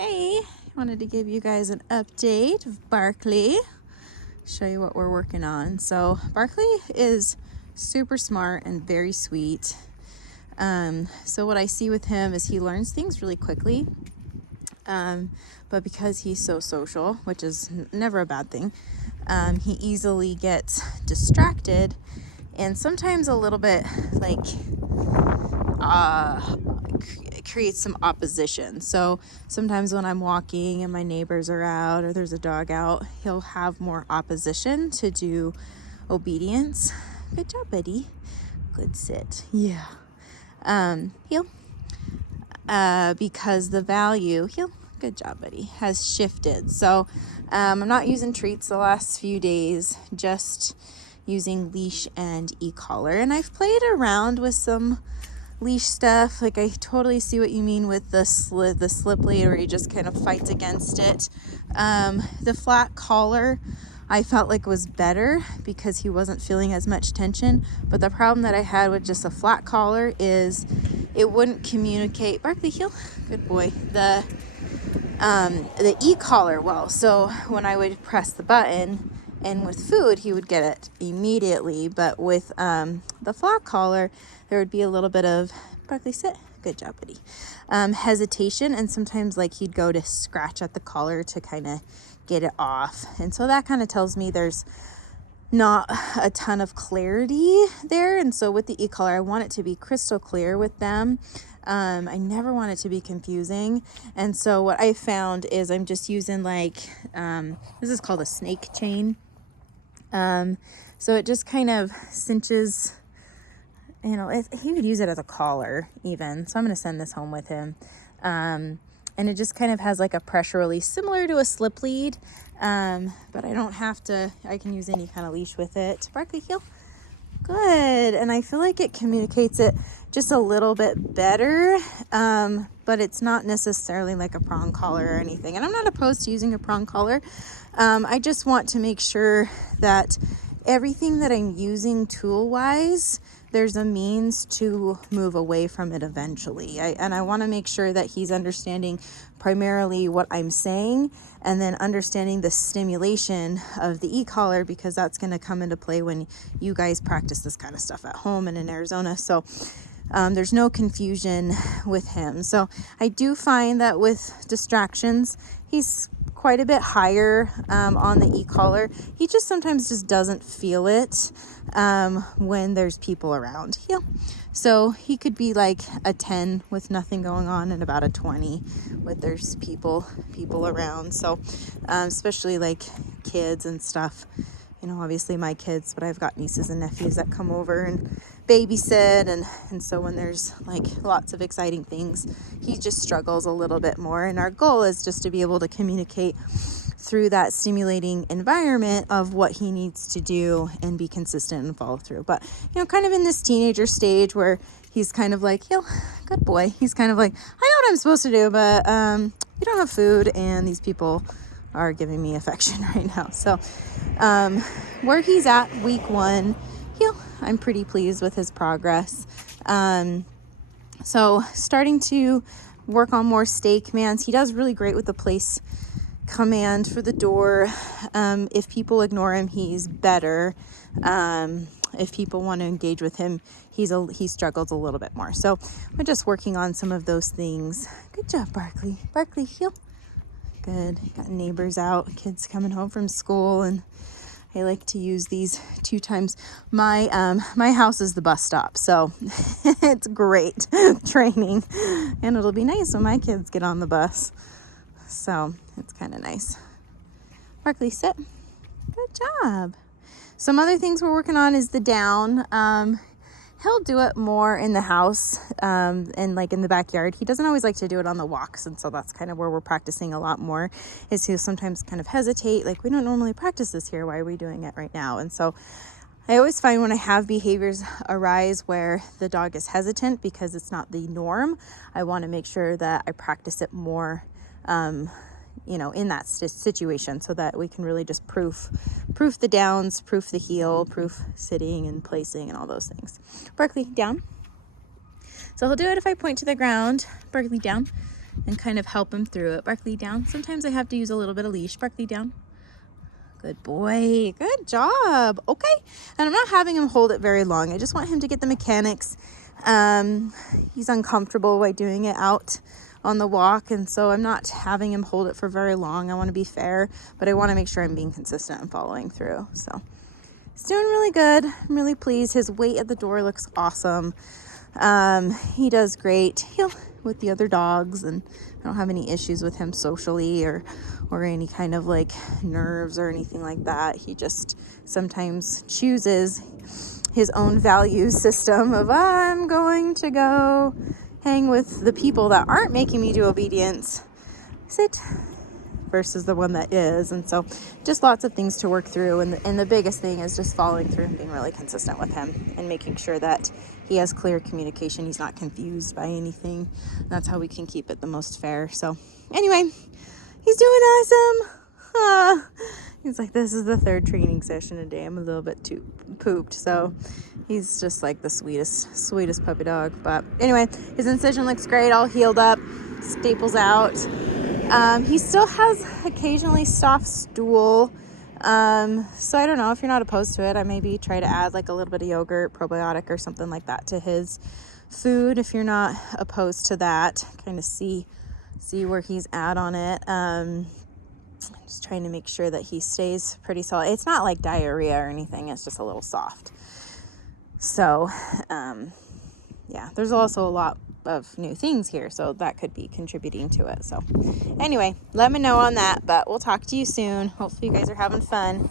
Hey, wanted to give you guys an update of Barkley. Show you what we're working on. So Barkley is super smart and very sweet. So what I see with him is he learns things really quickly. But because he's so social, which is never a bad thing, he easily gets distracted and sometimes a little bit like creates some opposition. So sometimes when I'm walking and my neighbors are out or there's a dog out, he'll have more opposition to do obedience. Good job, buddy. Good sit. Yeah. Heel. Because the value, heel. Good job, buddy, has shifted. So I'm not using treats the last few days, just using leash and e-collar. And I've played around with some leash stuff. Like, I totally see what you mean with the slip lead where he just kind of fights against it. The flat collar I felt like was better because he wasn't feeling as much tension. But the problem that I had with just a flat collar is it wouldn't communicate. Barkley, heel. Good boy. The e-collar well. So when I would press the button and with food, he would get it immediately. But with the flat collar, there would be a little bit of, Barkley, sit. Good job, buddy. Hesitation, and sometimes like he'd go to scratch at the collar to kind of get it off. And so that kind of tells me there's not a ton of clarity there. And so with the e-collar, I want it to be crystal clear with them. I never want it to be confusing. And so what I found is I'm just using like, this is called a snake chain. So it just kind of cinches, you know, he would use it as a collar even. So I'm going to send this home with him. And it just kind of has like a pressure release similar to a slip lead. But I don't have to, I can use any kind of leash with it. Barkley, heel. Good. And I feel like it communicates it just a little bit better. But it's not necessarily like a prong collar or anything. And I'm not opposed to using a prong collar. I just want to make sure that everything that I'm using tool-wise, there's a means to move away from it eventually. I want to make sure that he's understanding primarily what I'm saying and then understanding the stimulation of the e-collar, because that's going to come into play when you guys practice this kind of stuff at home and in Arizona. So there's no confusion with him. So I do find that with distractions, he's quite a bit higher on the e-collar. He just sometimes just doesn't feel it when there's people around. Yeah. So he could be like a 10 with nothing going on and about a 20 with there's people around. So especially like kids and stuff. You know, obviously my kids, but I've got nieces and nephews that come over and babysit. And so when there's like lots of exciting things, he just struggles a little bit more. And our goal is just to be able to communicate through that stimulating environment of what he needs to do and be consistent and follow through. But, you know, kind of in this teenager stage where he's kind of like, yo, good boy. He's kind of like, I know what I'm supposed to do, but we don't have food and these people are giving me affection right now. So where he's at week 1, I'm pretty pleased with his progress. So starting to work on more stay commands. He does really great with the place command for the door. If people ignore him, he's better. If people want to engage with him, he struggles a little bit more. So we're just working on some of those things. Good job, Barkley. Barkley, heel. Good. Got neighbors out, kids coming home from school, and I like to use these 2 times. My house is the bus stop, so it's great training, and it'll be nice when my kids get on the bus. So it's kind of nice. Barkley, sit. Good job. Some other things we're working on is the down. He'll do it more in the house and like in the backyard. He doesn't always like to do it on the walks. And so that's kind of where we're practicing a lot more, is he'll sometimes kind of hesitate. Like, we don't normally practice this here. Why are we doing it right now? And so I always find when I have behaviors arise where the dog is hesitant because it's not the norm, I want to make sure that I practice it more in that situation, so that we can really just proof the downs, proof the heel, proof sitting and placing and all those things. Barkley, down. So he'll do it if I point to the ground. Barkley, down. and kind of help him through it. Barkley, down. Sometimes I have to use a little bit of leash. Barkley, down. Good boy. Good job. Okay. And I'm not having him hold it very long. I just want him to get the mechanics. He's uncomfortable by doing it out on the walk, and so I'm not having him hold it for very long. I want to be fair, but I want to make sure I'm being consistent and following through. So he's doing really good. I'm really pleased. His weight at the door looks awesome. He does great with the other dogs, and I don't have any issues with him socially or any kind of like nerves or anything like that. He just sometimes chooses his own value system of I'm going to go hang with the people that aren't making me do obedience, sit, versus the one that is. And so just lots of things to work through, and the biggest thing is just following through and being really consistent with him and making sure that he has clear communication. He's not confused by anything. That's how we can keep it the most fair. So anyway, he's doing awesome. He's like, this is the third training session a day. I'm a little bit too pooped. So he's just like the sweetest puppy dog. But anyway, his incision looks great, all healed up, staples out. He still has occasionally soft stool. So I don't know, if you're not opposed to it, I maybe try to add like a little bit of yogurt, probiotic or something like that to his food. If you're not opposed to that, kind of see where he's at on it. Just trying to make sure that he stays pretty solid. It's not like diarrhea or anything. It's just a little soft. So, yeah, there's also a lot of new things here, so that could be contributing to it. So anyway, let me know on that, but we'll talk to you soon. Hopefully you guys are having fun.